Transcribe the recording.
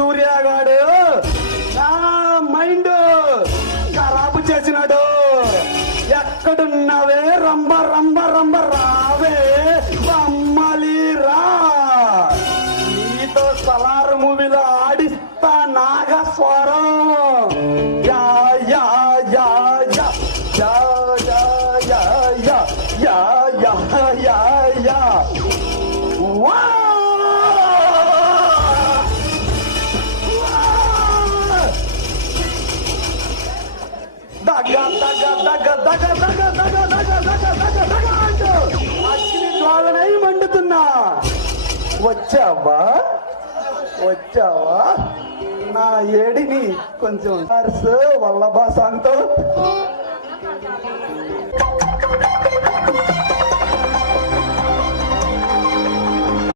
సూర్యగాడు నా మైండ్ ఖరాబు చేసినాడు. ఎక్కడున్నావే రంబ రంబ రంబ రావే బొమ్మలి రా. నీతో సలార్ మూవీలో ఆడిస్తా నాగస్వరం. యా యా యా యా యా యా యా యా యా యా యా వా. అగ్ని జ్వాలనై మండుతున్నా. వచ్చావా వచ్చావా నా ఏడిని కొంచెం వల్లభా సాంగ్తో